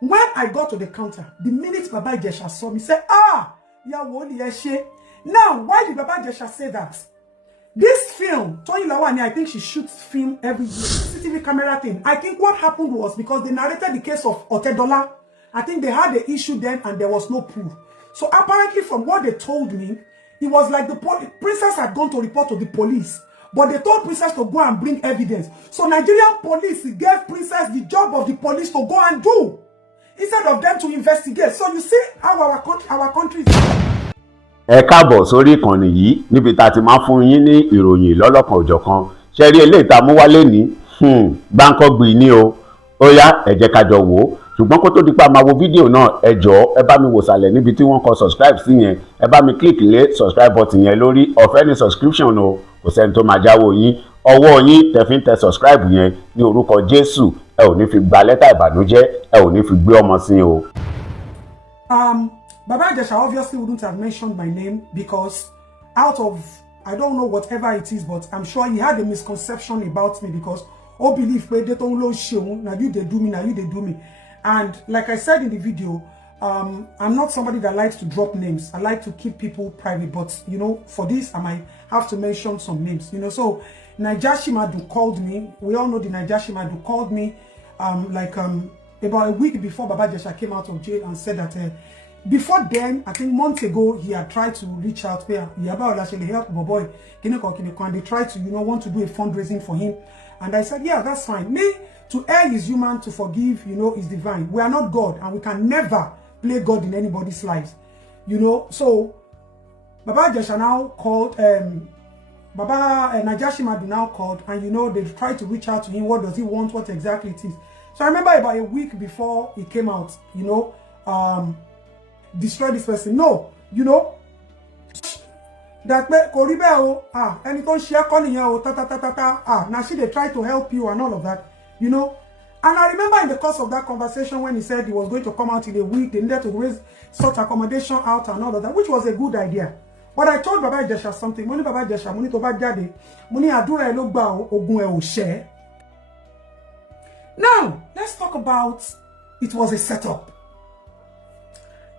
When I got to the counter, the minute Baba Ijesa saw me, say, ah, Yawo Lieshe. Now, why did Baba Ijesa say that? This film, Tony Lawani, I think she shoots film every year. CCTV camera thing. I think what happened was because they narrated the case of Otedola. I think they had the issue then and there was no proof. So apparently from what they told me, it was like the princess had gone to report to the police. But they told princess to go and bring evidence. So Nigerian police gave princess the job of the police to go and do, instead of them to investigate. So you see how our country is. Ẹ káàbọ̀ sórí ìkànnì yìí níbi tá a ti máa fún yín ní ìròyìn lọ́lọ́kan òjọ̀kan. Ṣé rí eléyìí tá a mú wálé ní gbáǹkọ́gbì ni o. Ó yá ẹ jẹ́ ká jọ wò ó. Ṣùgbọ́n kó tó di pa máa wo fídíò náà, ẹ jọ̀ọ́ ẹ bá mi wò sàlẹ̀ níbi tí wọ́n kọ subscribe sí yẹn. Ẹ bá mi click lé subscribe button yẹn lórí. Ọ̀fẹ́ ni subscription o. Kò sẹ́ni tó máa jáwọ́ yín. Ọwọ́ yín tẹ́ fi ń tẹ subscribe yẹn ní orúkọ Jésù. Ẹ ò ní fi gba lẹ́tà ìbànújẹ́, ẹ ò ní fi gbé ọmọ sí o. Baba Ijesa obviously wouldn't have mentioned my name because out of, I don't know whatever it is, but I'm sure he had a misconception about me because oh believe me, Adetoun lo sheun, now you they do me, now you they do me. And like I said in the video, I'm not somebody that likes to drop names. I like to keep people private, but you know, for this I might have to mention some names, you know. So Naijashimadu called me. We all know the Naijashimadu called me about a week before Baba Ijesa came out of jail and said that before then, I think months ago, he had tried to reach out there. Iyabo actually help my boy, and they tried to, want to do a fundraising for him. And I said, yeah, that's fine. Me, to err is human, to forgive, is divine. We are not God, and we can never play God in anybody's lives. So Baba Ijesa now called, Naijashimadu now called, and they've tried to reach out to him. What does he want? What exactly it is? So I remember about a week before he came out, destroy this person. No, that any don't share calling you now she they try to help you and all of that, And I remember in the course of that conversation when he said he was going to come out in a week, they needed to raise such accommodation out and all of that, which was a good idea. But I told Baba Ijesa something. Money Baba Ijesa, money to bad daddy, money adura elogba ogun e o share. Now let's talk about it was a setup.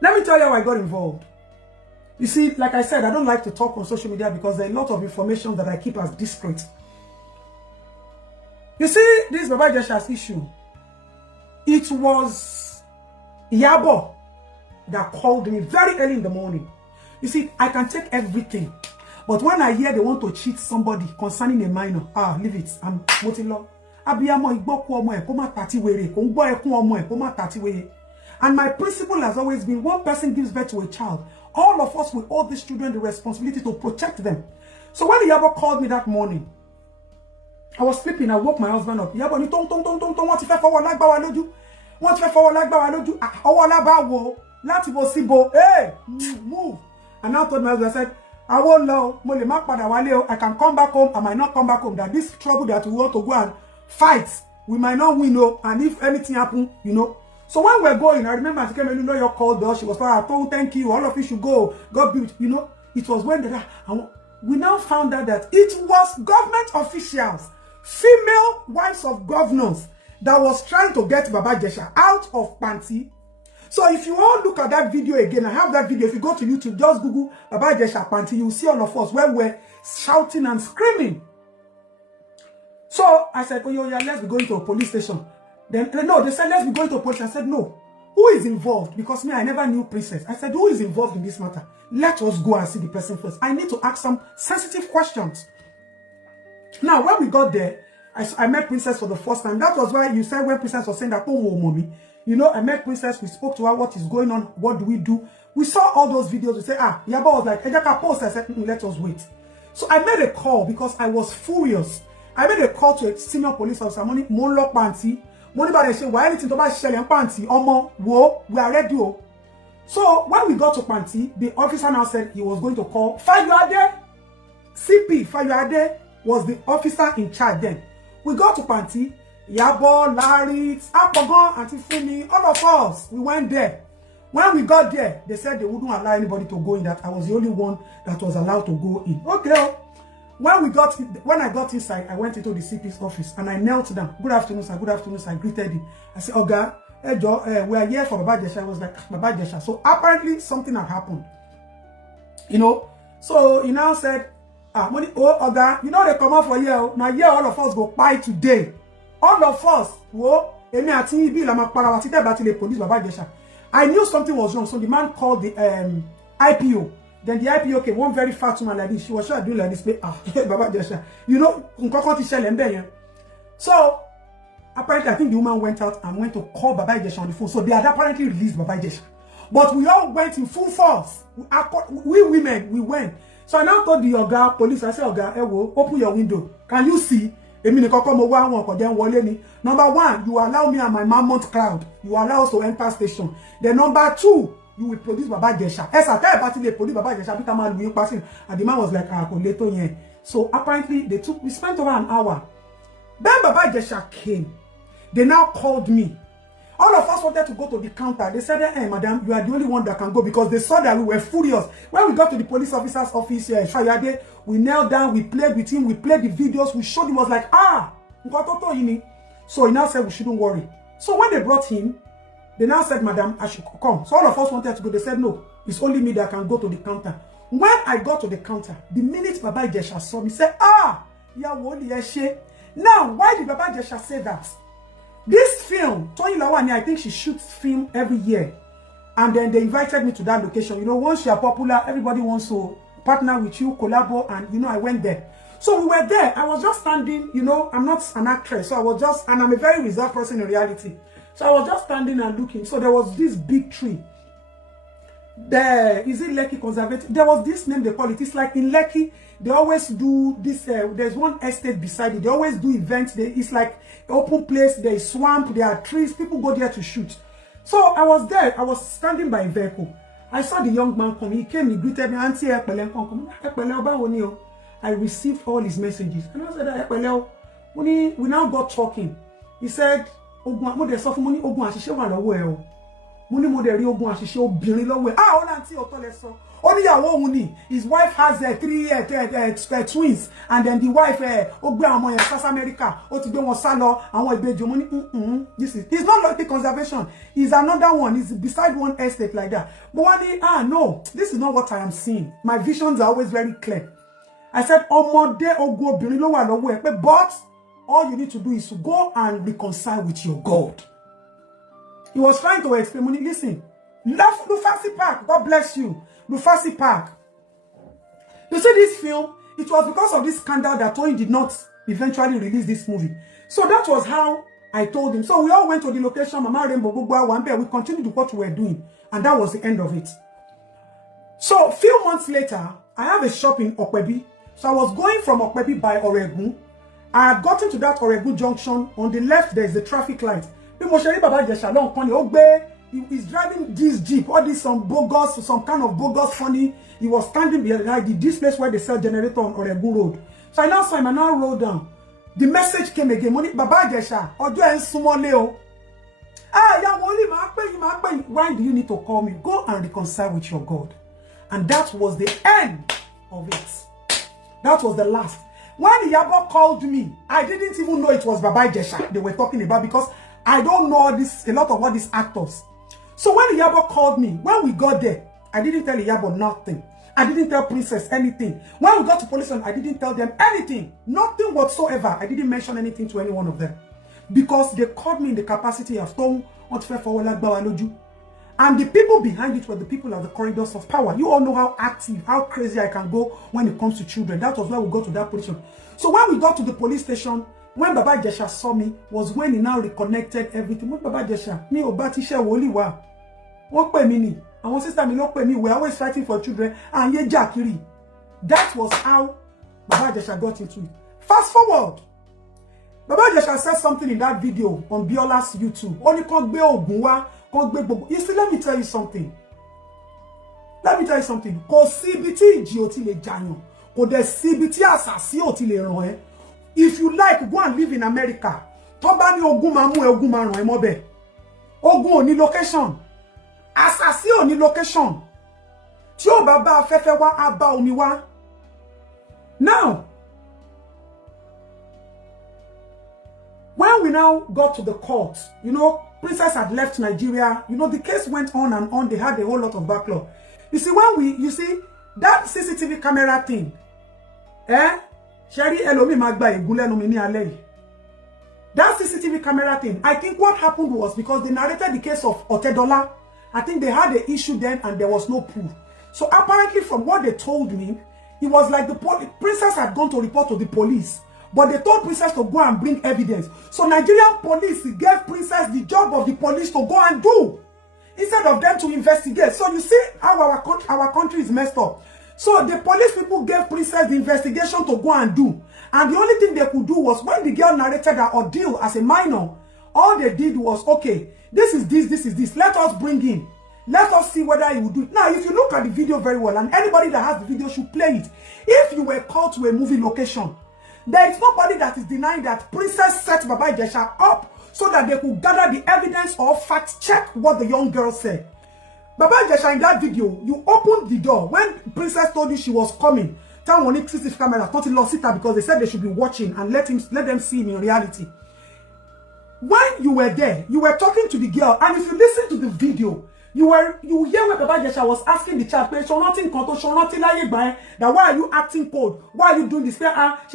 Let me tell you how I got involved. You see, like I said, I don't like to talk on social media because there are a lot of information that I keep as discreet. You see, this Baba Ijesa's issue, it was Iyabo that called me very early in the morning. You see, I can take everything. But when I hear they want to cheat somebody concerning a minor, leave it. I'm motilo. Abiyamo igboku omo e ko ma tati were, ko ngbo ekun omo e ko ma tati were. And my principle has always been, one person gives birth to a child, all of us will owe these children the responsibility to protect them. So when Iyabo called me that morning, I was sleeping, I woke my husband up. Iyabo ni tong wọ́n ti fẹ́ fọwọ́ lágbá wa lójú. Wọ́n ti fẹ́ fọwọ́ lágbá wa lójú. Ọwọ́ lábá wo láti bo síbo. Hey, move. And I told my husband, I said, I won't know. Mo lè má padà wálé o. I can come back home, I might not come back home. That this trouble that we want to go and fight, we might not win. And if anything happen, So when we're going, I remember she came and your called us. She was like, I told thank you, all of you should go. God be, it was when we now found out that it was government officials, female wives of governors, that was trying to get Baba Ijesa out of panty. So if you all look at that video again, I have that video. If you go to YouTube, just Google Baba Ijesa panty, you'll see all of us where we're shouting and screaming. So I said, oh yeah, let's be going to a police station. Then no, they said let's be going to police. I said no. Who is involved? Because me, I never knew princess. I said, who is involved in this matter? Let us go and see the person first. I need to ask some sensitive questions. Now, when we got there, I met princess for the first time. That was why you said when princess was saying that, oh, mommy, I met princess. We spoke to her. What is going on? What do we do? We saw all those videos. We said, Iyabo was like, Ejeka post. I said, let us wait. So I made a call because I was furious. I made a call to a senior police officer. Money, Monlo Panti. Money by say, why anything to buy shell and panty? Omo, whoa, we are ready. So when we got to Panti, the officer now said he was going to call Fayuade. CP Fayuade was the officer in charge then. We got to Panti, Iyabo, Larry, Apogon, Auntie Fumi, all of us. We went there. When we got there, they said they wouldn't allow anybody to go in. That I was the only one that was allowed to go in. Okay. When I got inside, I went into the CP's office and I knelt down. Good afternoon, sir. Good afternoon, sir. I greeted him. I said, Oga, we are here for Baba Jesha. I was like, Baba Jesha. So apparently something had happened. So he now said, money, Oga, they come out for here. Now here all of us go buy today. All of us, police Baba Jesha. I knew something was wrong. So the man called the IPO. Then the IPO came, one very fat woman like this. She was sure doing like this. Baba Jesha. So apparently, I think the woman went out and went to call Baba Jesha on the phone. So they had apparently released Baba Jesha. But we all went in full force. We women, we went. So I now told the Oga police, I said, Oga, open your window. Can you see? Number one, you allow me and my mammoth crowd. You allow us to enter station. Then number two, you will produce Baba Jesha. Police Baba Jesha. And the man was like, so apparently we spent over an hour. Then Baba Jesha came. They now called me. All of us wanted to go to the counter. They said, hey, madam, you are the only one that can go, because they saw that we were furious. When we got to the police officer's office here in Shayade, we knelt down, we played with him, we played the videos, we showed him, was like, so he now said we shouldn't worry. So when they brought him, they now said, madam, I should come. So all of us wanted to go. They said, no, it's only me that can go to the counter. When I got to the counter, the minute Baba Jesha saw me, said, now, why did Baba Jesha say that? This film, Tony Lawani, I think she shoots film every year. And then they invited me to that location. Once you are popular, everybody wants to partner with you, collabo, and I went there. So we were there. I was just standing, I'm not an actress. So I was just, and I'm a very reserved person in reality. So I was just standing and looking. So there was this big tree. There, is it Lekki Conservative? There was this name they call it. It's like in Lekki, they always do this. There's one estate beside it. They always do events. It's like open place. There is swamp. There are trees. People go there to shoot. So I was there. I was standing by a vehicle. I saw the young man come. He came. He greeted me. Auntie, I received all his messages. And I said, we now got talking. He said, his wife has 3 twins, and then the wife South America. This is, it's not like the conservation, it's another one, it's beside one estate like that. But no, this is not what I am seeing. My visions are always very clear. I said, but all you need to do is to go and reconcile with your God. He was trying to explain, listen, Lufasi Park, God bless you, Lufasi Park. You see this film, it was because of this scandal that Tony did not eventually release this movie. So that was how I told him. So we all went to the location, Mama Rainbow, we continued to what we were doing. And that was the end of it. So a few months later, I have a shop in Okwebi. So I was going from Okwebi by Oregun. I had gotten to that Oregun junction. On the left, there is the traffic light. He's driving this Jeep, all this some kind of bogus funny. He was standing behind this place where they sell generator on Oregun Road. So I now saw him and now rolled down. The message came again. Baba Jesha, why do you need to call me? Go and reconcile with your God. And that was the end of it. That was the last. When Iyabo called me, I didn't even know it was Baba Jesha they were talking about, because I don't know a lot of all these actors. So when Iyabo called me, when we got there, I didn't tell Iyabo nothing. I didn't tell Princess anything. When we got to police, I didn't tell them anything. Nothing whatsoever. I didn't mention anything to any one of them. Because they called me in the capacity of Tom. And the people behind it were the people at the corridors of power. You all know how active, how crazy I can go when it comes to children. That was why we got to that position. So when we got to the police station, when Baba Jesha saw me, was when he now reconnected everything. When Baba Jesha, me Obatisha Woliwa, what pay me? And one sister me not pay me. We're always fighting for children. And ye Jakiri. That was how Baba Jesha got into it. Fast forward. Baba Jesha said something in that video on Biola's YouTube. Only can't be Ogunwa. You see, let me tell you something. Let me tell you something. Ko CBT GOT le janyo. Ko de CBT asasi oti le ran. If you like, go and live in America. Toba ni ogun ma mu ogun ma ran e mo be. Ogun oni location. Asasi oni location. Tí o baba afẹ́fẹ́ wa aba omi wa. Now, when we now got to the court, you know, Princess had left Nigeria. You know, the case went on and on. They had a whole lot of backlog. You see, you see, that CCTV camera thing, Sherry Elomi Magba Egulenu mi ni alẹ́ yìí. That CCTV camera thing, I think what happened was because they narrated the case of Otedola. I think they had the issue then and there was no proof. So apparently from what they told me, it was like the princess had gone to report to the police. But they told princess to go and bring evidence. So Nigerian police gave princess the job of the police to go and do, instead of them to investigate. So you see how our country is messed up. So the police people gave princess the investigation to go and do. And the only thing they could do was, when the girl narrated her ordeal as a minor, all they did was, okay, this is this. Let us bring in. Let us see whether he will do it. Now, if you look at the video very well, and anybody that has the video should play it. If you were called to a movie location, there is nobody that is denying that princess set Baba Ijesa up so that they could gather the evidence or fact check what the young girl said. Baba Ijesa, in that video, you opened the door. When princess told you she was coming, tell one CCTV camera, not lost it because they said they should be watching and let them see him in reality. When you were there, you were talking to the girl, and if you listen to the video, you hear where Baba Ijesa was asking the child, that why are you acting cold? Why are you doing this? Baba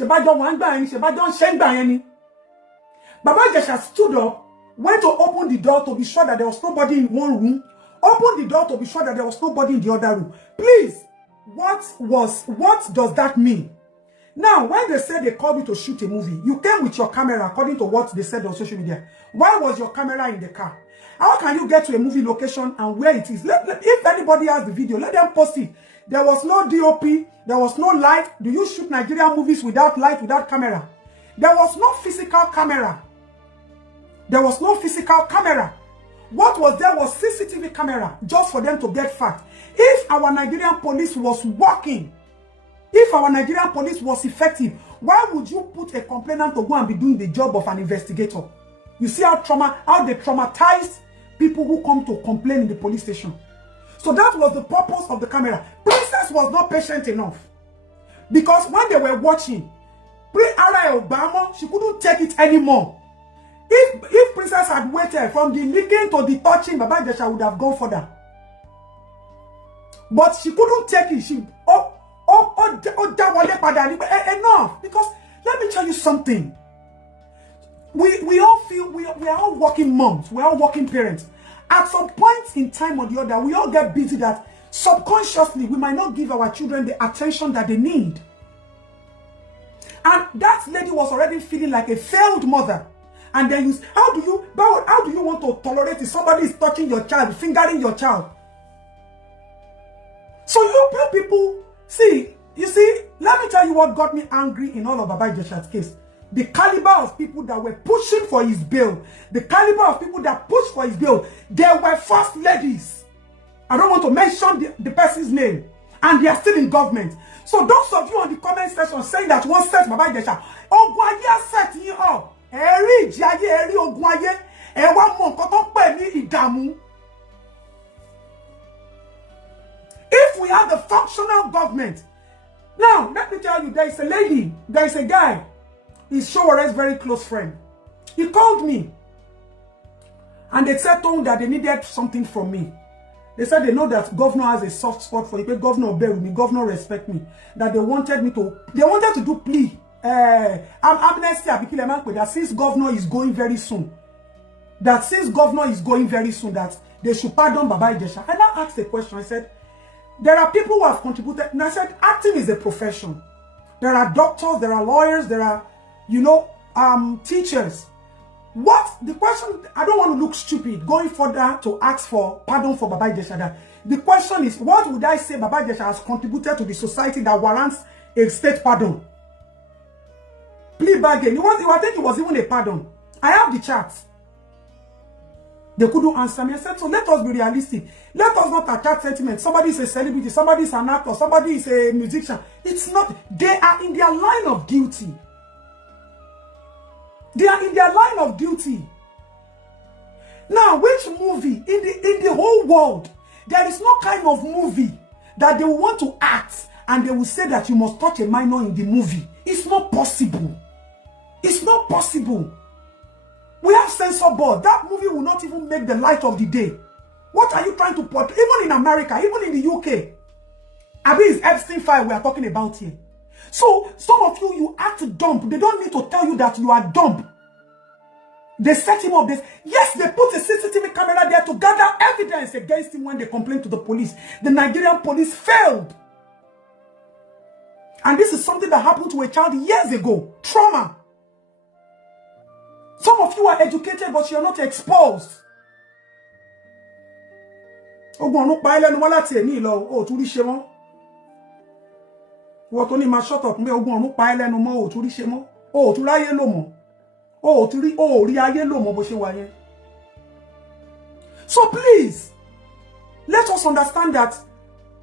Ijesa stood up, went to open the door to be sure that there was nobody in one room, opened the door to be sure that there was nobody in the other room. Please, what does that mean? Now, when they said they called you to shoot a movie, you came with your camera according to what they said on social media. Why was your camera in the car? How can you get to a movie location and where it is? If anybody has the video, let them post it. There was no DOP. There was no light. Do you shoot Nigerian movies without light, without camera? There was no physical camera. There was no physical camera. What was there was CCTV camera just for them to get fact. If our Nigerian police was working, if our Nigerian police was effective, why would you put a complainant to go and be doing the job of an investigator? You see how they traumatized people who come to complain in the police station. So that was the purpose of the camera. Princess was not patient enough. Because when they were watching, Obama, she couldn't take it anymore. If Princess had waited from the licking to the touching, Baba Ijesa would have gone further. But she couldn't take it. Enough. Because let me tell you something. We all feel we are all working moms, we are all working parents. At some point in time or the other, we all get busy that subconsciously we might not give our children the attention that they need. And that lady was already feeling like a failed mother. And then how do you want to tolerate if somebody is touching your child, fingering your child? So you people, you see, let me tell you what got me angry in all of Baba Ijesha's case. The caliber of people that were pushing for his bail, the caliber of people that pushed for his bail, they were first ladies. I don't want to mention the person's name. And they are still in government. So those of you on the comment section saying that one set Baba Ijesha, Ogwaye set you up. Eri Jaye, Eri Ogwaye, Ewa Monkoto Peni Idamu. If we have the functional government, now let me tell you, there is a lady, there is a guy, he's Showare's very close friend. He called me and they said to him that they needed something from me. They said they know that governor has a soft spot for you. Governor bear with me, governor respect me. That they wanted to do plea. Amnesty that since governor is going very soon, that they should pardon Baba Ijesha. And I asked a question. I said, there are people who have contributed. And I said, acting is a profession. There are doctors, there are lawyers, there are, teachers. The question, I don't want to look stupid going further to ask for pardon for Baba Ijesha. The question is, what would I say Baba Ijesha has contributed to the society that warrants a state pardon? Plea bargain. I think it was even a pardon. I have the charts. They couldn't answer me. I said, so let us be realistic. Let us not attack sentiment. Somebody is a celebrity, somebody is an actor, somebody is a musician. It's not. They are in their line of duty. They are in their line of duty. Now, which movie in the whole world, there is no kind of movie that they will want to act and they will say that you must touch a minor in the movie. It's not possible. It's not possible. We have censor board. That movie will not even make the light of the day. What are you trying to portray? Even in America, even in the UK. I mean, it's Epstein file we are talking about here. So, some of you, you act dumb. They don't need to tell you that you are dumb. They set him up. Yes, they put a CCTV camera there to gather evidence against him when they complained to the police. The Nigerian police failed. And this is something that happened to a child years ago. Trauma. Some of you are educated, but you are not exposed. What only my shut up me ogun ọ̀run pa ẹlẹ́nu mọ́ o tún rí ṣe mọ́ o tún ráyé lò mọ́ o tún rí o rí ayé lò mọ́ bó ṣe wà yẹn. So please, let us understand that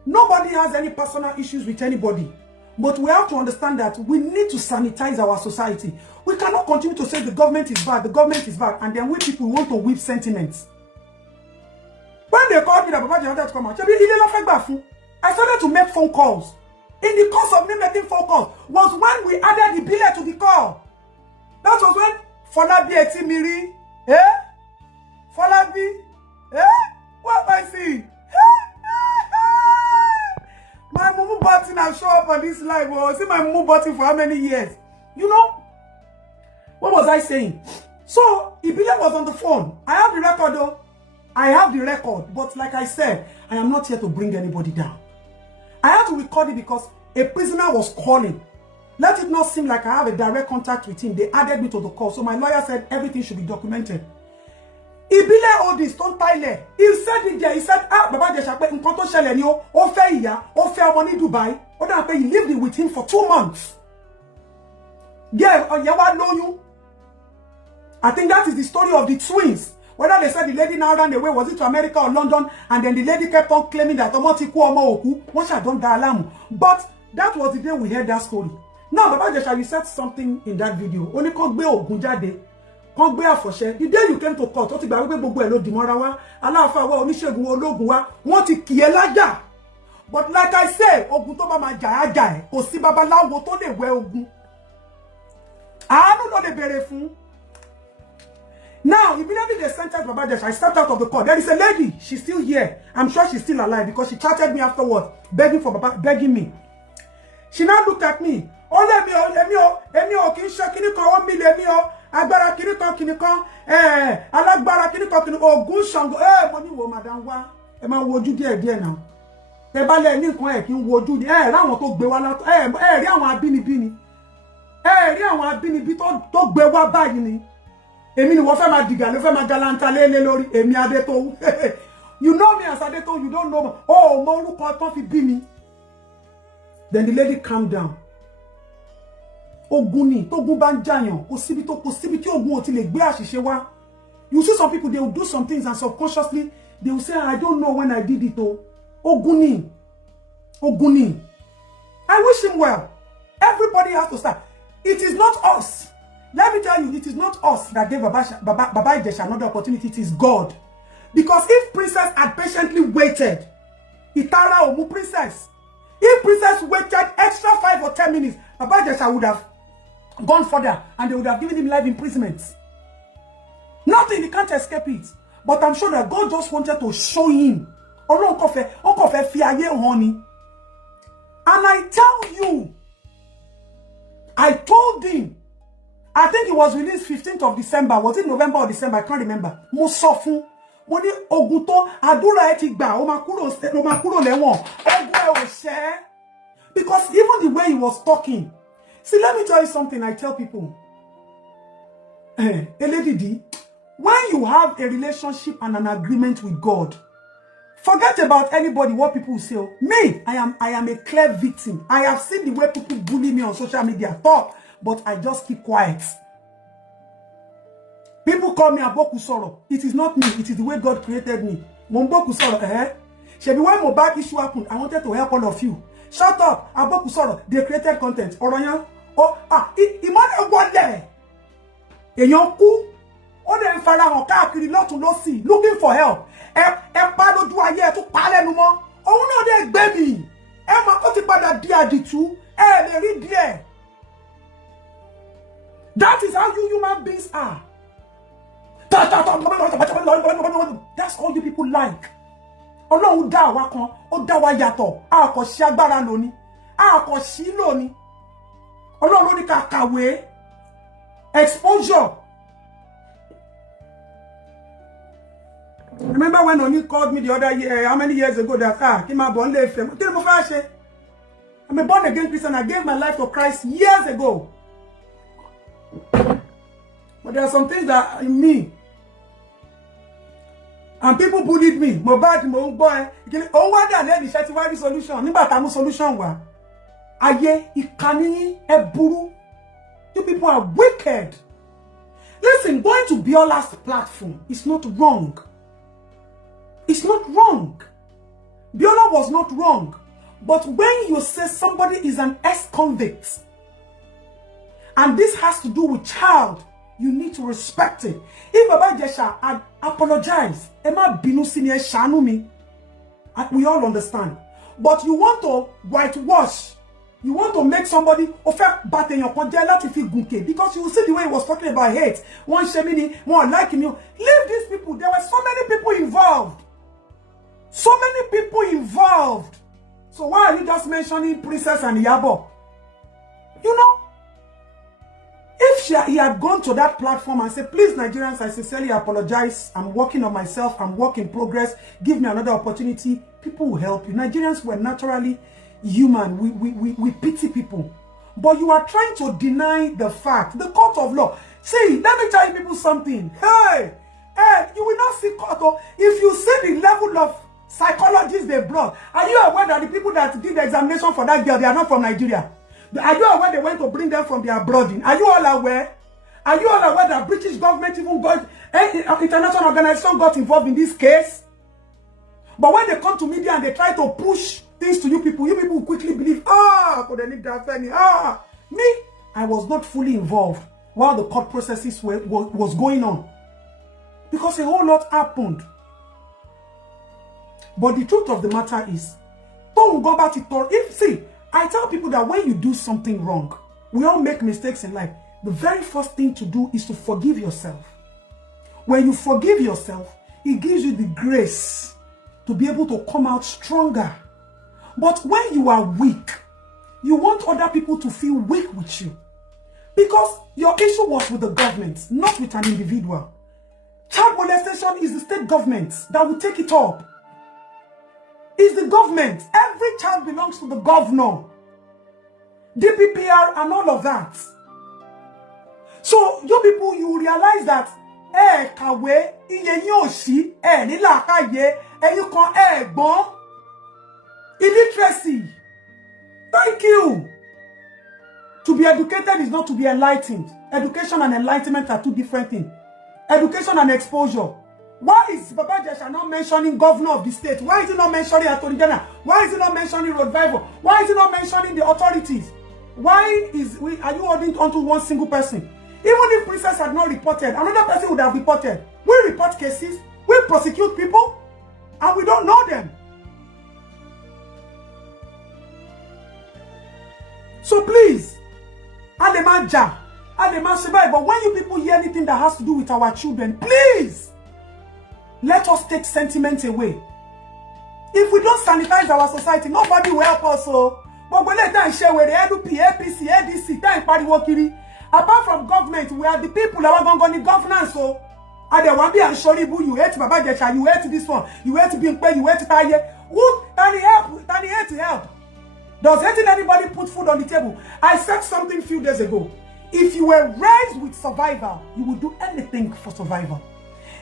nobody has any personal issues with anybody, but we have to understand that we need to sanitize our society. We cannot continue to say the government is bad, and then we people want to whip sentiments. When they called me that Baba wanted to come out, I started to make phone calls. In the course of me making phone calls was when we added the billet to the call. That was when Folabi Etimiri, Folabi, what am I saying? My mumu button has shown up on this live. Oh, see my mumu button for how many years? You know? What was I saying? So, Ibile was on the phone. I have the record though. I have the record. But like I said, I am not here to bring anybody down. I had to record it because a prisoner was calling. Let it not seem like I have a direct contact with him. They added me to the call. So my lawyer said everything should be documented. Ibile all this, don't tie. He said it there. He said, Baba Ijesa pe nkan to ṣẹlẹ̀ ni o, ó fẹ́ ìyá, ó fẹ́ ọmọ ní Dubai. Ó dà pé he lived with him for 2 months. Yeah, Oyewa lóyún. I think that is the story of the twins. Whether they said the lady now ran away, was it to America or London, and then the lady kept on claiming that once I don't die alarm. But that was the day we heard that story. Now, Baba Ijesa, you said something in that video. Only kon gbe ogun jade, kon gbe afose. The day you came to court, ó ti gba wípé gbogbo ẹ ló dìmọ́ra wá, Aláàfáà wa, oníṣègùn ológun wa, wọ́n ti kì ẹ́ lájà. But like I say, ogun tó bá máa jà á jà ẹ́, kò sí babaláwo tó lè wẹ ogun. Àánú ló lè béèrè fún. Now, immediately they sentenced Baba Ijesa, I stepped out of the court. There is a lady, she's still here. I'm sure she's still alive because she chatted me afterwards, begging me. She now looked at me. Oh, let me, kini kan mi le mi o, agbára kini kan, alágbára kini kan, Ògún Ṣàngó, mo ní wo madam wa, ẹ máa wojú díẹ̀ now. Tẹ́ bá lẹ ní nǹkan ẹ kí n wojú ni, ráwọn tó gbé wá látọ̀, rí àwọn abínibí ni. Rí àwọn abínibí tó gbé wá báyìí ni. Èmi ni wọ́n fẹ́ máa dìgà ló fẹ́ máa galanta lé lórí èmi Adetoun. You know me as Adetoun, you don't know me. Oh, mo orúkọ tán fi bí mi. Then the lady calmed down. Ogun ni, tógun bá ń jàyàn, kò síbi tí ogun ò ti lè gbé àṣìṣe wá. You see some people, they will do some things and subconsciously, they will say, I don't know when I did it. Ogun ni. I wish him well. Everybody has to start. It is not us. Let me tell you, it is not us that gave Baba Ijesa another opportunity. It is God. Because if Princess had patiently waited, Itara Omu Princess, if Princess waited extra 5 or 10 minutes, Baba Ijesa would have gone further and they would have given him life imprisonment. Nothing, he can't escape it. But I'm sure that God just wanted to show him. And I tell you, I told him, I think it was released 15th of December. Was it November or December? I can't remember. Mo sọ fún. Mo ní ogun tó àdúrà ẹ ti gbà, ó máa kúrò lẹ́wọ̀n. Ogun ẹ ò ṣẹ́. Because even the way he was talking. See, let me tell you something I tell people. Eledidi, when you have a relationship and an agreement with God, forget about anybody, what people say. Me, I am a clear victim. I have seen the way people bully me on social media. Talk. But I just keep quiet. People call me Aboku Soro. It is not me. It is the way God created me. Momboku Soro, Shebi, when Mohbad issue happened, I wanted to help all of you. Shut up, Aboku Soro. They created content. Oroyan. Imane Wale. Eyan ku. O de farahàn káàkiri lọ́tùn lósì, looking for help. Ẹ pa lójú ayé ẹ tún pa lẹ́nu mọ́. Òun náà dé gbé mi. Ẹ mọ̀ kó ti padà di àdìtú. Ẹ lè rí díẹ̀. That is how you human beings are. That's all you people like. Ọlọ́run dá wa kan, ó dá wa yàtọ̀. A kò sí agbára lónìí. A kò sí lónìí. Ọlọ́run ló ní ká kàwé. Exposure. Remember when Oni called me the other year, how many years ago, that I'm a born again Christian. I gave my life to Christ years ago. But there are some things that are in me. And people bullied me. My bad, my own boy. Oh, what the hell is the solution? Nígbà tá mú solution wá. Ayé ìkànnì ẹ̀bùrú. You people are wicked. Listen, going to Biola's platform is not wrong. It's not wrong. Biola was not wrong. But when you say somebody is an ex-convict, and this has to do with child, you need to respect it. If Baba Jesha had apologized, Emma Binu Senior Shanu me, we all understand. But you want to whitewash, you want to make somebody offer batten your condela to feel good, because you will see the way he was talking about hate. One shaming, one liking you. Leave these people. There were so many people involved. So many people involved. So why are you just mentioning Princess and Iyabo? You know, if he had gone to that platform and said, please, Nigerians, I sincerely apologize. I'm working on myself. I'm work in progress. Give me another opportunity. People will help you. Nigerians were naturally human. We pity people. But you are trying to deny the fact. The court of law. See, let me tell you people something. Hey, you will not see court. If you see the level of psychologists they brought, are you aware that the people that did the examination for that girl, they are not from Nigeria? Are you aware they went to bring them from their abroad? Are you all aware? Are you all aware that British government even got, international organization got involved in this case? But when they come to media and they try to push things to you people will quickly believe, could they need that penny? Me, I was not fully involved while the court processes was going on. Because a whole lot happened. But the truth of the matter is, don't go back to it. See, I tell people that when you do something wrong, we all make mistakes in life. The very first thing to do is to forgive yourself. When you forgive yourself, it gives you the grace to be able to come out stronger. But when you are weak, you want other people to feel weak with you. Because your issue was with the government, not with an individual. Child molestation is the state government that will take it up. It's the government. Every child belongs to the governor. DPPR and all of that. So, you people, you realize that kawe, iye yoshi, nila kaye, you can bon. Illiteracy. Thank you. To be educated is not to be enlightened. Education and enlightenment are two different things. Education and exposure. Why is Baba Jesha not mentioning governor of the state? Why is he not mentioning Attorney General? Why is he not mentioning Road Driver? Why is he not mentioning the authorities? Why are you holding on to one single person? Even if Princess had not reported, another person would have reported. We report cases, we prosecute people, and we don't know them. So please, Ademanja, but when you people hear anything that has to do with our children, please, let us take sentiments away. If we don't sanitize our society, nobody will help us. But when they share with the LP, APC, ADC, apart from government, we are the people that are going to governance. So, and they want to be unshoreable. You hate Baba Jesha, you hate this one, you hate being paid, you hate Taye. Who can help? Can hate to help? Does hating anybody put food on the table? I said something a few days ago. If you were raised with survival, you would do anything for survival.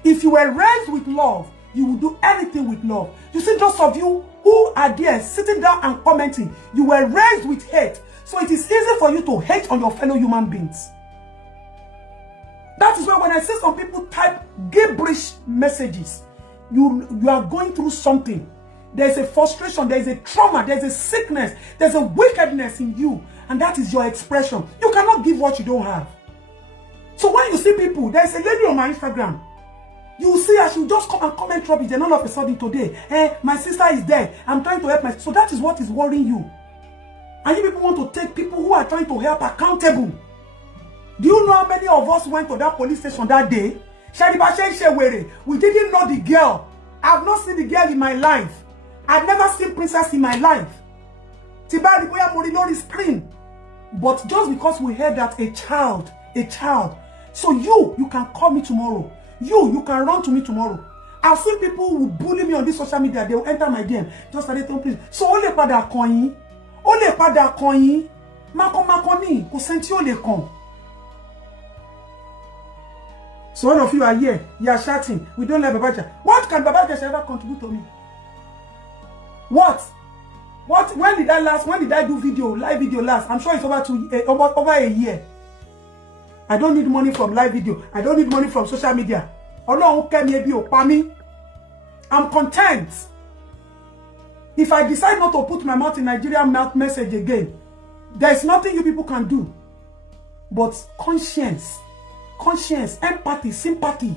If you were raised with love, you will do anything with love. You see, those of you who are there sitting down and commenting, you were raised with hate. So it is easy for you to hate on your fellow human beings. That is why when I see some people type gibberish messages, you are going through something. There's a frustration, there's a trauma, there's a sickness, there's a wickedness in you. And that is your expression. You cannot give what you don't have. So when you see people, there's a lady on my Instagram. You see her, she'll just come and comment rubbish, and all of a sudden today, my sister is dead. I'm trying to help my. So that is what is worrying you. And you people want to take people who are trying to help accountable. Do you know how many of us went to that police station that day? We didn't know the girl. I've not seen the girl in my life. I've never seen Princess in my life. Tiba Riboya Mori on the screen. But just because we heard that a child. So you can call me tomorrow. You can run to me tomorrow. I've seen people who bully me on this social media. They will enter my DM. Just Adetoun, please. So only pada koyin. Makoni. Kò senti o le kon. So all of you are here. You are shouting. We don't like Baba Jesha. What can Baba Jesha ever contribute to me? What? When did I do live video last? I'm sure it's over a year. I don't need money from live video. I don't need money from social media. I'm content. If I decide not to put my mouth in Nigerian message again, there's nothing you people can do. But conscience, empathy, sympathy.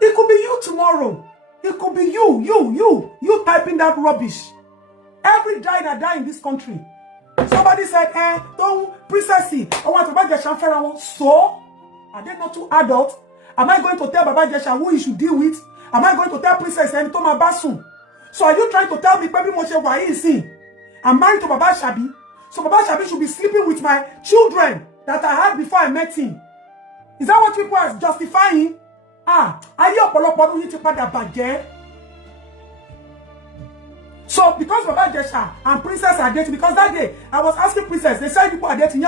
It could be you tomorrow. It could be you typing that rubbish. Every guy that died in this country. Somebody said, don't princessy. I want to buy the Shanfera. So, are they not too adult? Am I going to tell Baba Jesha who he should deal with? Am I going to tell Princess and Toma Basun? So are you trying to tell me Baby Moshe why is he? I'm married to Baba Shabi. So Baba Shabi should be sleeping with my children that I had before I met him. Is that what people are justifying? Are you a So because Baba Jesha and Princess are dating, because that day I was asking Princess, they said people are dating.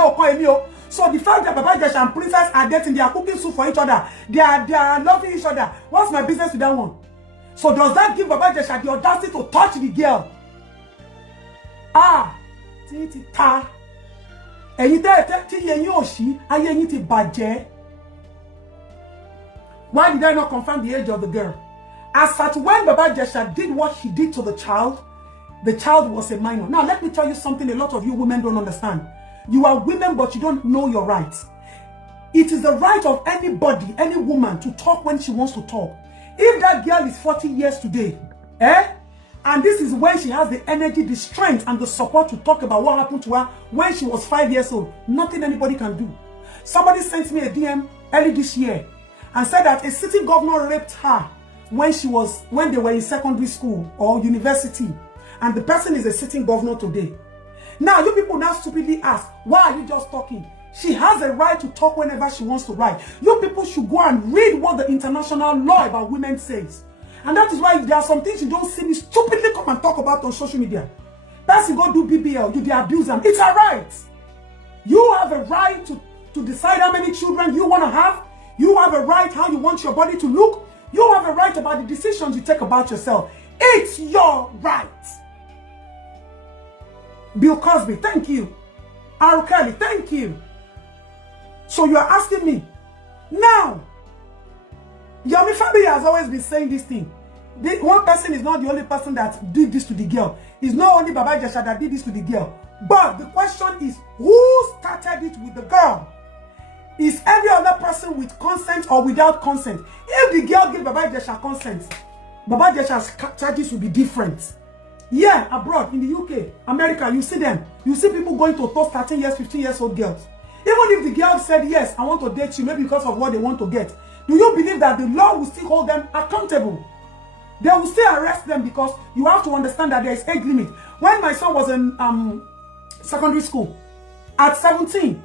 So the fact that Baba Jesha and Princess are dating, they are cooking soup for each other, they are loving each other. What's my business with that one? So does that give Baba Jesha the audacity to touch the girl? Tita. Why did I not confirm the age of the girl? As at when Baba Jesha did what he did to the child was a minor. Now, let me tell you something a lot of you women don't understand. You are women, but you don't know your rights. It is the right of anybody, any woman, to talk when she wants to talk. If that girl is 40 years today, and this is when she has the energy, the strength, and the support to talk about what happened to her when she was 5 years old, nothing anybody can do. Somebody sent me a DM early this year and said that a sitting governor raped her when they were in secondary school or university, and the person is a sitting governor today. Now you people now stupidly ask, why are you just talking? She has a right to talk whenever she wants to write. You people should go and read what the international law about women says. And that is why there are some things you don't see me stupidly come and talk about on social media. That's you go do BBL, you the abuse them. It's a right. You have a right to decide how many children you want to have. You have a right how you want your body to look. You have a right about the decisions you take about yourself. It's your right. Bill Cosby, thank you. R. Kelly, thank you. So you are asking me. Now, Yomi Fabi has always been saying this thing. One person is not the only person that did this to the girl. It's not only Baba Jesha that did this to the girl. But the question is, who started it with the girl? Is every other person with consent or without consent? If the girl gave Baba Jesha consent, Baba Jesha's charges will be different. Yeah, abroad, in the UK, America, you see them. You see people going to toast 13 years, 15 years old girls. Even if the girl said, yes, I want to date you, maybe because of what they want to get, do you believe that the law will still hold them accountable? They will still arrest them because you have to understand that there is age limit. When my son was in secondary school, at 17,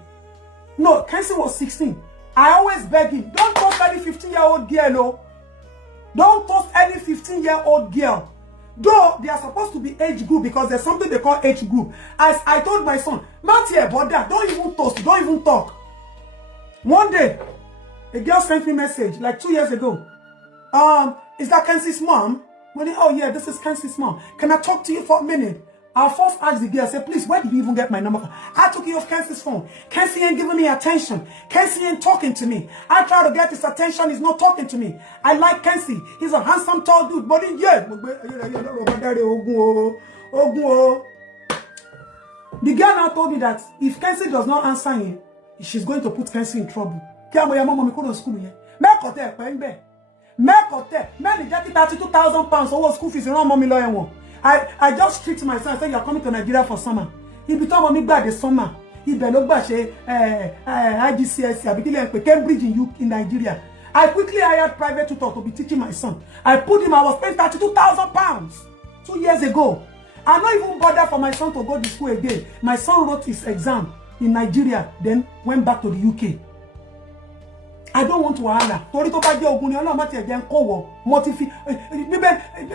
no, Kenzie was 16, I always beg him, don't toast any 15-year-old girl, no. Don't toast any 15-year-old girl. Though they are supposed to be age group because there's something they call age group. As I told my son, Matthew, about that, don't even toast, don't even talk. One day, a girl sent me a message like 2 years ago. Is that Kenzie's mom? Oh yeah, this is Kenzie's mom. Can I talk to you for a minute? I first asked the girl, I said, please, where did you even get my number? I took you off Kenzie's phone. Kenzie ain't giving me attention. Kenzie ain't talking to me. I try to get his attention, he's not talking to me. I like Kenzie. He's a handsome, tall dude. But yeah. The girl now told me that if Kenzie does not answer him, she's going to put Kenzie in trouble. £32,000 over school fees around mommy lawyer. I just tricked my son and said, you're coming to Nigeria for summer. He be told mommy glad this summer. ibẹ̀ ló gbà ṣe IGCSE àbí kí lè pè Cambridge in Nigeria. I quickly hired private tutor to be teaching my son. I put him, I was paying £32,000 2 years ago. I not even bother for my son to go to school again. My son wrote his exam in Nigeria, then went back to the UK. I don't want to wahala. Torí tó bá jẹ́ ogun ni Ọlọ́run má ti ẹ jẹ́ n kó wọ. Mo ti fi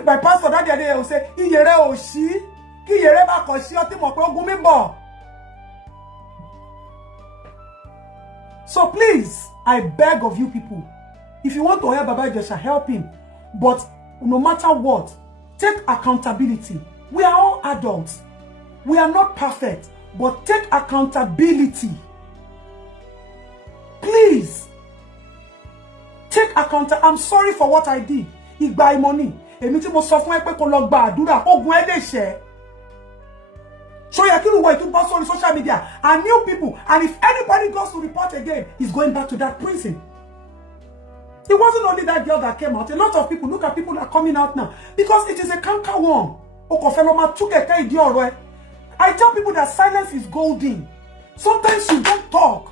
my pastor that day will say iyere ò sí kí iyere bá kọ sí ó ti mọ̀ pé ogun mi bọ̀. So please, I beg of you people, if you want to help Baba Ijesa, help him. But no matter what, take accountability. We are all adults. We are not perfect, but take accountability. Please. Take accountability. I'm sorry for what I did. Igba money. Èmi tí mo sọ fún ẹ pé kó lọ gba àdúrà, ogun ẹ lè ṣe. So you can wait to post on social media and new people. And if anybody goes to report again, he's going back to that prison. It wasn't only that girl that came out. A lot of people, look at people that are coming out now. Because it is a canker worm. I tell people that silence is golden. Sometimes you don't talk.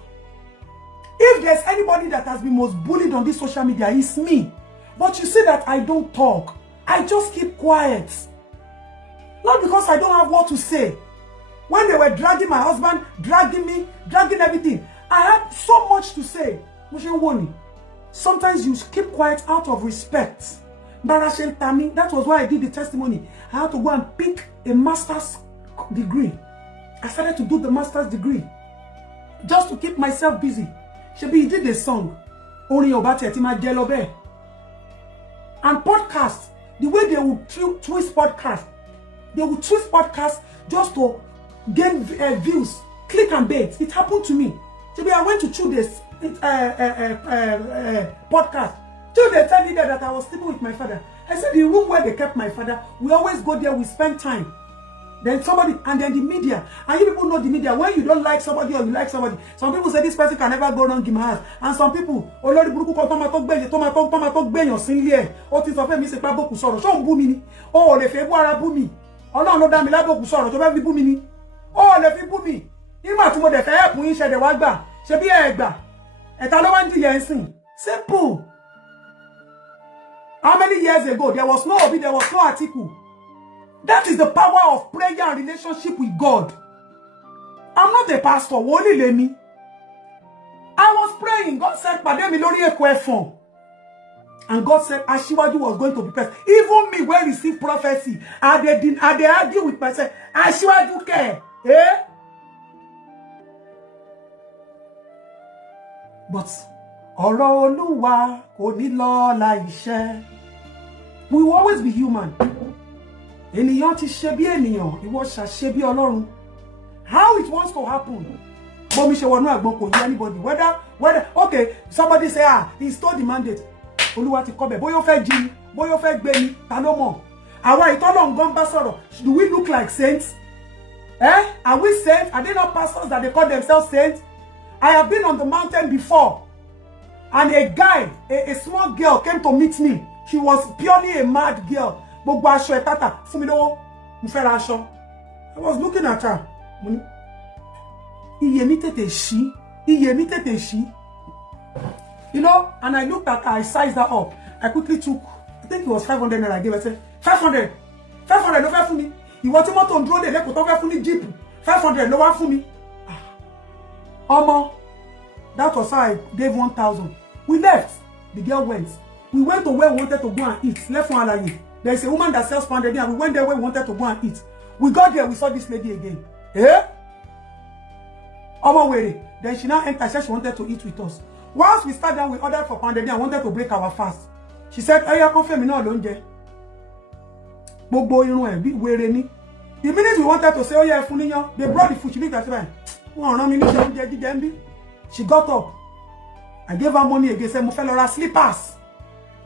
If there's anybody that has been most bullied on this social media, it's me. But you see that I don't talk. I just keep quiet. Not because I don't have what to say. When they were dragging my husband, dragging me, dragging everything, I had so much to say. Sometimes you keep quiet out of respect. That was why I did the testimony. I had to go and pick a master's degree. I started to do the master's degree just to keep myself busy. Shebi did a song. And podcast, the way they would twist podcast, just to gain views, click and bait. It happened to me. Shebi, I went to choose this podcast. Till they tell me that I was sleeping with my father. I said the room where they kept my father, we always go there, we spend time. Then somebody, and then the media. And you people know the media. When you don't like somebody or you like somebody, some people say this person can never go wrong in my house. And some people, oh Lord, simple. How many years ago there was no Obi, there was no article? That is the power of prayer and relationship with God. I'm not a pastor. Only let me. I was praying. God said, and God said, Ashiwaju was going to be blessed. Even me, when I received prophecy, I argue with myself. Ashiwaju care. Eh? But ọ̀rọ̀ Olúwa kò ní lọ láìṣẹ. We will always be human. Ènìyàn ti ṣe bí ènìyàn, ìwọ ṣàṣe bí Ọlọ́run. How it wants to happen. But mi ṣe wọnú àgbọn kò yé anybody. Whether okay, somebody say he stole the mandate. Olúwa ti kọ bẹ̀. Bóyá ó fẹ́ jí, bóyá ó fẹ́ gbé ni, ta ló mọ̀. Àwa ìtọ́lọ̀ ngan bá sọ̀rọ̀. Do we look like saints? Are we saints? Are they not pastors that they call themselves saints? I have been on the mountain before. And a guy, a small girl came to meet me. She was purely a mad girl. I was looking at her. You know, and I looked at her, I sized her up. I quickly took, I think it was 500 and I gave her, I said, 500, no fair for me. You want to draw the leg, don't fair for me, jeep. 500, no one for me. That was how I gave 1,000. We left. The girl went. We went to where we wanted to go and eat. Left one alone. There is a woman that sells pounded and we went there where we wanted to go and eat. We got there, we saw this lady again. Then she now entered, said she wanted to eat with us. Once we sat down, we ordered for pounded and wanted to break our fast. She said, "Hey, I confirm me not alone there." The minute we wanted to say, "Oh yeah, they brought the food," she looked at me. She got up. I gave her money again, said, "Mufelora slippers."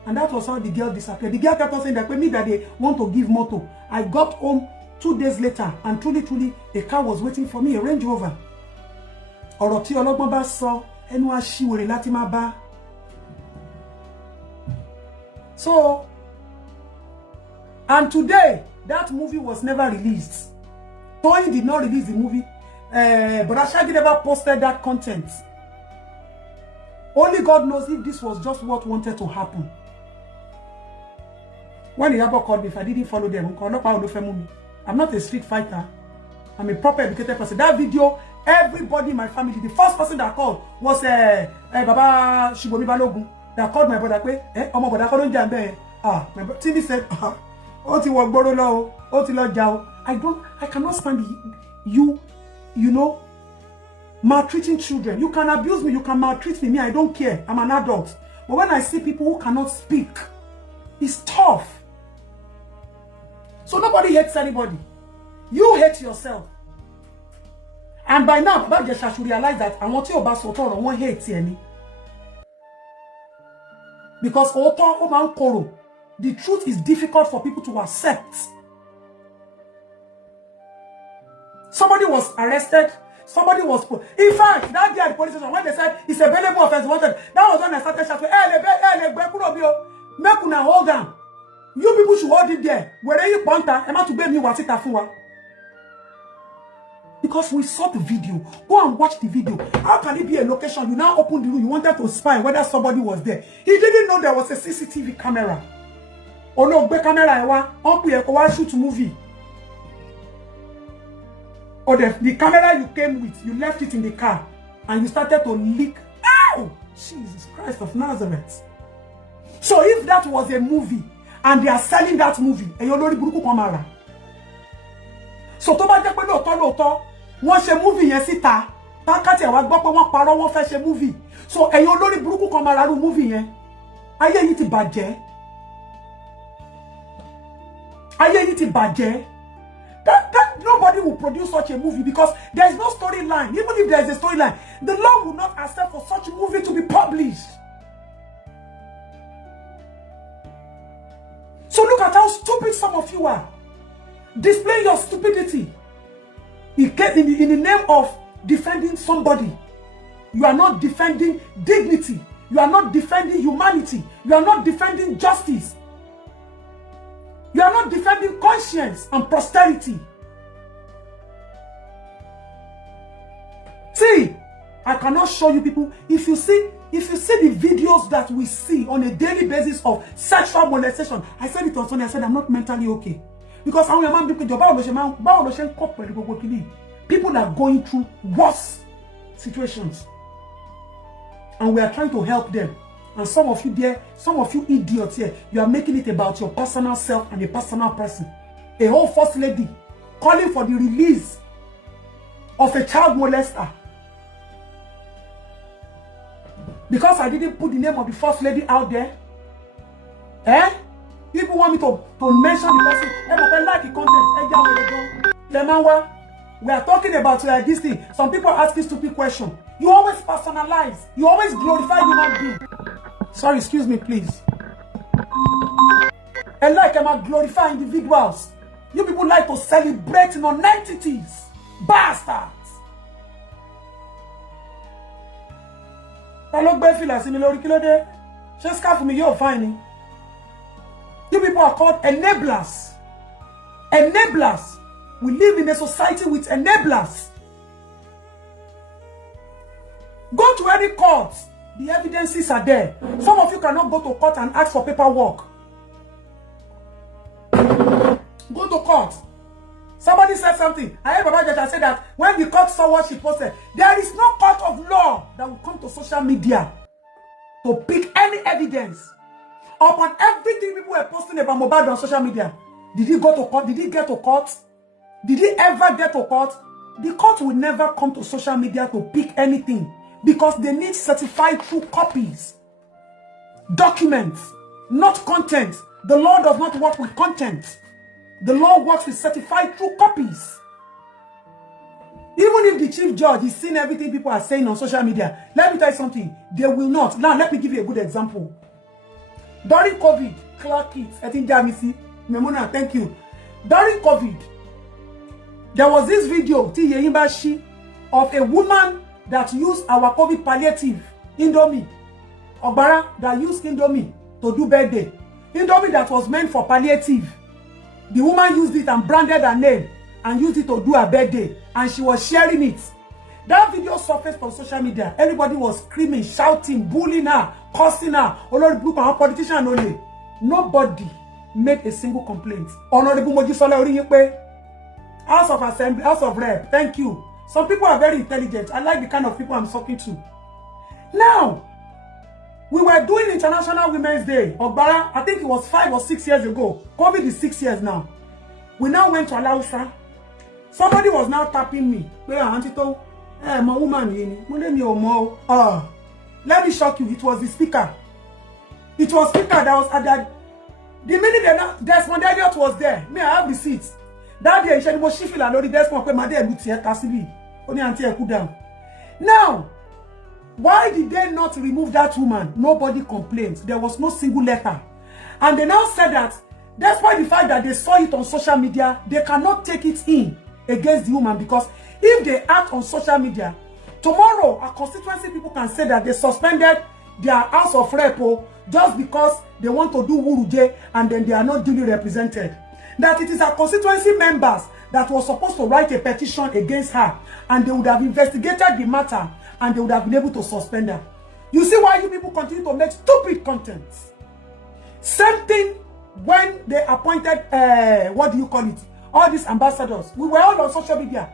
And that was how the girl disappeared. The girl kept on saying that me that they want to give motto. I got home 2 days later, and truly, a car was waiting for me, a Range Rover. So, and today, that movie was never released. Toyin did not release the movie. but Ashagi never posted that content. Only God knows if this was just what wanted to happen. When Iyabo called me, if I didn't follow them, I'm not a street fighter. I'm a proper educated person. That video, everybody in my family, the first person that called was Baba Shibomi Balogun. That called my brother. My brother TV said, I cannot stand you know, maltreating children. You can abuse me, you can maltreat me. I don't care. I'm an adult. But when I see people who cannot speak, it's tough. So nobody hates anybody. You hate yourself. And by now, Baba Ijesa should realize that I want you to one hate any. Because the truth is difficult for people to accept. Somebody was arrested. Somebody was put. In fact, that day at the police station, when they said it's a valuable offense wanted, that was when I started shouting, make una hold down. You people should hold it there. Where you point at, to be me what it for. Because we saw the video. Go and watch the video. How can it be a location? You now open the room. You wanted to spy whether somebody was there. He didn't know there was a CCTV camera. Oh no, the camera, shoot movie. Or the camera you came with, you left it in the car and you started to leak. Ow! Jesus Christ of Nazareth. So if that was a movie and they are selling that movie, so to ba je pe looto wọ́n ṣe movie yẹn síta takati e wa gbọ́ pé wọ́n parọ́ wọ́n fẹ́ ṣe movie, so ẹ̀yin olórí burúkú kan máa ra ru movie yẹn, ayé yín ti bàjẹ́, ayé yín ti bàjẹ́. That nobody will produce such a movie because there is no storyline. Even if there is a storyline, the law will not accept for such a movie to be published. So look at how stupid some of you are. Displaying your stupidity in the name of defending somebody. You are not defending dignity. You are not defending humanity. You are not defending justice. You are not defending conscience and posterity. See, I cannot show you people. If you see the videos that we see on a daily basis of sexual molestation, I said it on Sunday. I said I'm not mentally okay because people are going through worse situations, and we are trying to help them. And some of you there, some of you idiots here, you are making it about your personal self and a personal person. A whole first lady calling for the release of a child molester. Because I didn't put the name of the first lady out there. People want me to mention the person. I like the content. We are talking about this thing. Some people are asking stupid questions. You always personalize. You always glorify human being. Sorry, excuse me, please. And like I'm glorify individuals. You people like to celebrate non-entities. Bastards. You people are called enablers. Enablers. We live in a society with enablers. Go to any court. The evidences are there. Some of you cannot go to court and ask for paperwork. Go to court. Somebody said something. I heard Baba Ijesa say that when the court saw what she posted, there is no court of law that will come to social media to pick any evidence upon everything people were posting about Mohbad on social media. Did he go to court? Did he get to court? Did he ever get to court? The court will never come to social media to pick anything because they need certified true copies. Documents, not content. The law does not work with content. The law works with certified true copies. Even if the chief judge is seeing everything people are saying on social media, let me tell you something, they will not. Now, let me give you a good example. During COVID, Clark Kids, I think Jamisi, Memona, thank you. During COVID, there was this video, of a woman that used our COVID palliative, Indomie. Ogbara, that used Indomie to do birthday. Indomie that was meant for palliative. The woman used it and branded her name and used it to do her birthday, and she was sharing it. That video surfaced on social media. Everybody was screaming, shouting, bullying her, cursing her. Politician only. Nobody made a single complaint. Honorable Mojisola Oriyepe, House of Assembly, House of Rep, thank you. Some people are very intelligent. I like the kind of people I'm talking to. Now, we were doing International Women's Day. Ogbara, I think it was 5 or 6 years ago. COVID is 6 years now. We now went to Alausa. Somebody was now tapping me. Antito, my woman, let me shock you. It was the speaker. It was speaker that was at that. The minute Desmond Elliot was there, me, I have the seats. That day, she was shifting and already Desmond put my dear Lutia Cassidy. Only until I cool down. Now, why did they not remove that woman? Nobody complained. There was no single letter. And they now said that, despite the fact that they saw it on social media, they cannot take it in against the woman, because if they act on social media, tomorrow, our constituency people can say that they suspended their House of Rep just because they want to do Wuruje and then they are not duly represented. That it is our constituency members that were supposed to write a petition against her, and they would have investigated the matter and they would have been able to suspend her. You see why you people continue to make stupid content. Same thing when they appointed, what do you call it? All these ambassadors. We were all on social media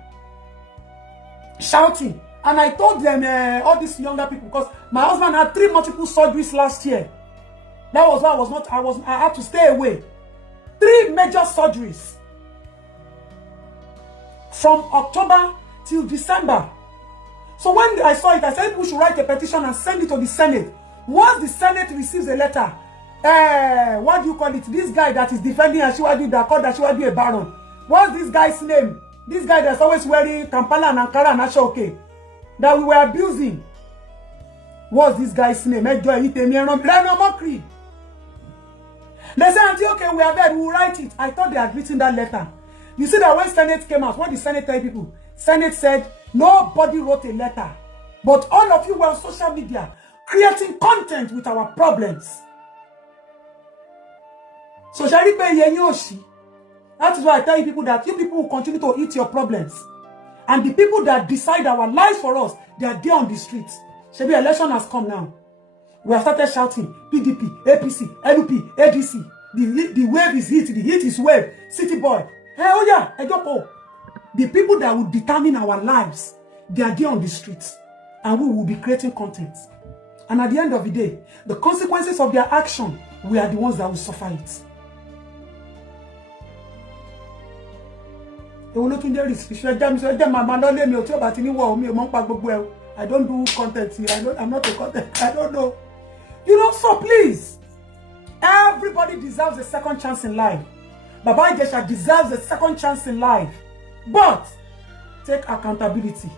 shouting. And I told them, all these younger people, because my husband had 3 multiple surgeries last year. That was why I had to stay away. 3 major surgeries. From October till December. So when I saw it, I said we should write a petition and send it to the Senate. Once the Senate receives a letter, what do you call it? This guy that is defending Asiwaju, that called Asiwaju a baron. What's this guy's name? This guy that's always wearing Kampala and Ankara and Ashoke, that we were abusing. What's this guy's name? They said, okay, we are there, we will write it. I thought they had written that letter. You see that when Senate came out, what did Senate tell people? Senate said, nobody wrote a letter. But all of you were on social media creating content with our problems. So that is why I tell you people that you people will continue to eat your problems. And the people that decide our lives for us, they are there on the streets. Shebi, election has come now. We have started shouting, PDP, APC, LP, ADC. The wave is hit, the heat is wave. City boy. Hey, oh yeah, Ejoko. The people that will determine our lives, they are there on the streets. And we will be creating content. And at the end of the day, the consequences of their action, we are the ones that will suffer it. I don't do content here. I'm not a content. I don't know. You know, so please, everybody deserves a second chance in life. Baba Ijesa deserves a second chance in life. But take accountability.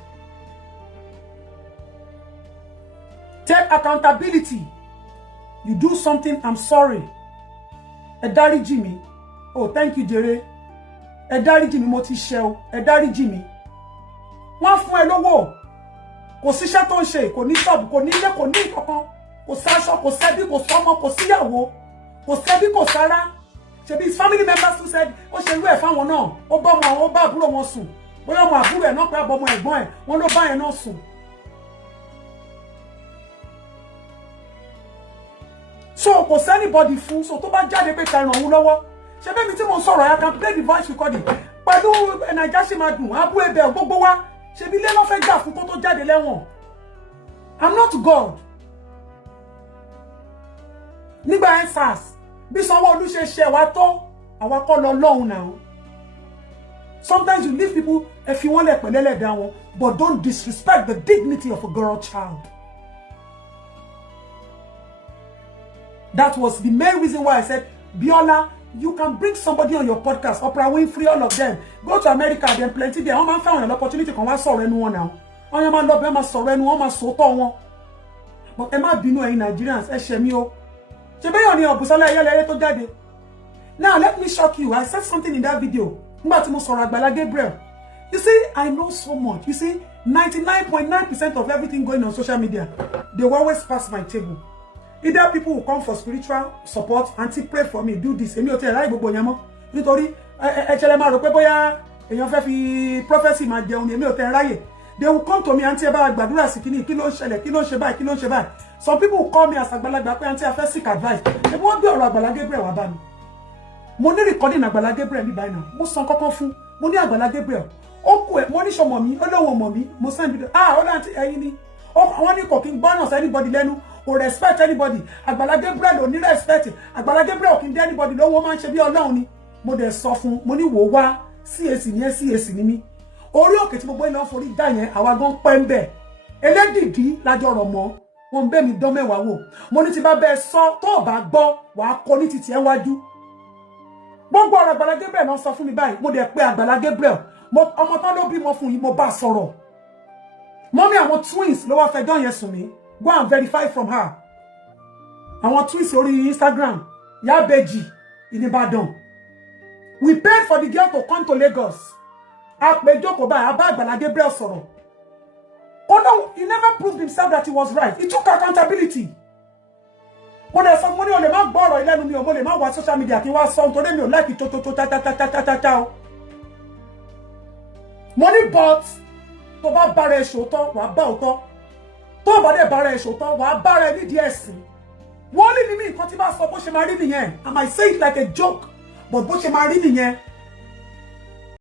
Take accountability. You do something, I'm sorry. Edari Jimmy. Oh, thank you, Jere. Edari Jimmy Moti Shell. Edari Jimmy. One fún ẹ lówó. Kò síṣẹ́ tó ń ṣe, kò ní shop, kò ní ilé, kò ní nǹkan. Kò sáṣọ, kò sẹ́bí, kò sọ́mọ, kò síyàwó. Kò sẹ́bí, kò sára. Ṣebí his family members who said, ó ṣe irú ẹ̀ fáwọn náà. Ó bá ọmọ, ó bá àbúrò wọn sùn. Bóyá ọmọ àbúrò ẹ̀ náà pé ọmọ ẹ̀gbọ́n ẹ̀, wọ́n ló bá yẹn náà sùn. So kò sẹ́nibody fún, so tó bá jáde pé ká ràn òun lọ́wọ́. Ṣebí mi tí mo sọ̀rọ̀, I can play the voice recording. Pẹ̀lú Naija ṣì máa dùn, abú ẹbẹ̀ gbogbo wa. Ṣebí ilé ló fẹ́ jà fún kó tó jáde lẹ́wọ̀n. I'm not God. Nígbà EndSARS, bí Sanwó-Olú ṣe ṣe wá tó, àwa kọ́ lọ lọ́hùn now. Sometimes you leave people if you want to let down, but don't disrespect the dignity of a girl child. That was the main reason why I said, Biola, you can bring somebody on your podcast, Oprah Winfrey, all of them. Go to America, then plenty there. I'm found an opportunity to come and sorry anyone now. I'm not love them, sorry anyone, so one. But Emma Bino in Nigerians, Eshemio. Now let me shock you. I said something in that video. Gabriel. You see, I know so much. You see, 99.9% of everything going on social media, they will always pass my table. Either people will come for spiritual support, auntie pray for me, do this. èèyàn fẹ́ fi prophecy máa jẹun ni èmi ò tẹ́ ráyè. They will come to me, auntie, about gbàdúrà sí kíní, kí ló ń ṣẹlẹ̀, kí ló ń ṣe báyìí, kí ló ń ṣe báyìí. Some people will call me as àgbàlagbà pé auntie, I fẹ́ seek advice. Ṣé wọ́n gbé ọ̀rọ̀ Àgbàlá Gabriel wá bá mi? Mo ní recording Àgbàlá Gabriel mi báyìí náà. Mo san kọ́kọ́ fún. Mo ní Àgbàlá Gabriel. Ó kú ẹ̀, mo ní ṣọmọ mi, ó lóun ọmọ mi, mo send video. Ó láǹtí ẹyin ni. Wọ́n ní kò kí n gbọ́nà sí anybody lẹ́nu, kò respect anybody. Àgbàlá Gabriel ò ní respect. Àgbàlá Gabriel ò kí n dé anybody lọ́wọ́, máa ń ṣe bí Ọlọ́run ni. Mo dẹ̀ sọ fún, mo ní wò wá, CAC ni ẹ́, CAC ni mí. Orí òkè tí gbogbo iná forí dá yẹn àwa gan pẹ́ ń bẹ̀. Elédìdí lájọ rọ̀ mọ́, wọ́n ń bẹ́ mi dán mẹ́wàá wò. Mo ní ti bá bẹ́ẹ̀ sọ tó bá gbọ́ wàá kọ ní títì ẹ̀ wájú. Gbogbo ọ̀rọ̀ Àgbàlá Gabriel náà sọ fún mi báyìí. Mo dẹ̀ pé Àgbàlá Gabriel, ọmọ tán ló bímọ fún yìí, mo bá sọ̀rọ̀. Mọ́mí àwọn twins ló wá fẹjọ́ yẹn sùn mí. Go and verify from her. Àwọn twins orí Instagram, Yabeji in Ibadan. We paid for the girl to come to Lagos. Jókòó báyìí, a bá Àgbàlá Gabriel sọ̀rọ̀. Oh no, he never proved himself that he was right. He took accountability. Mo lè sọ mo ní o lè má gbọ́ ọ̀rọ̀ ilẹ́nu mi o, mo lè má wá social media kí n wá sọ nítorí mi ò like tó ta o. Mo ní but tó bá bára ẹ ṣòótọ́ wàá bá òótọ́. Tó bá dẹ̀ bára ẹ ṣòótọ́ wàá bára ẹ nídìí ẹ̀sìn. Wọ́n lé mi nǹkan tí bá sọ bó ṣe máa rí nìyẹn. I might say it like a joke, but bó ṣe máa rí nìyẹn.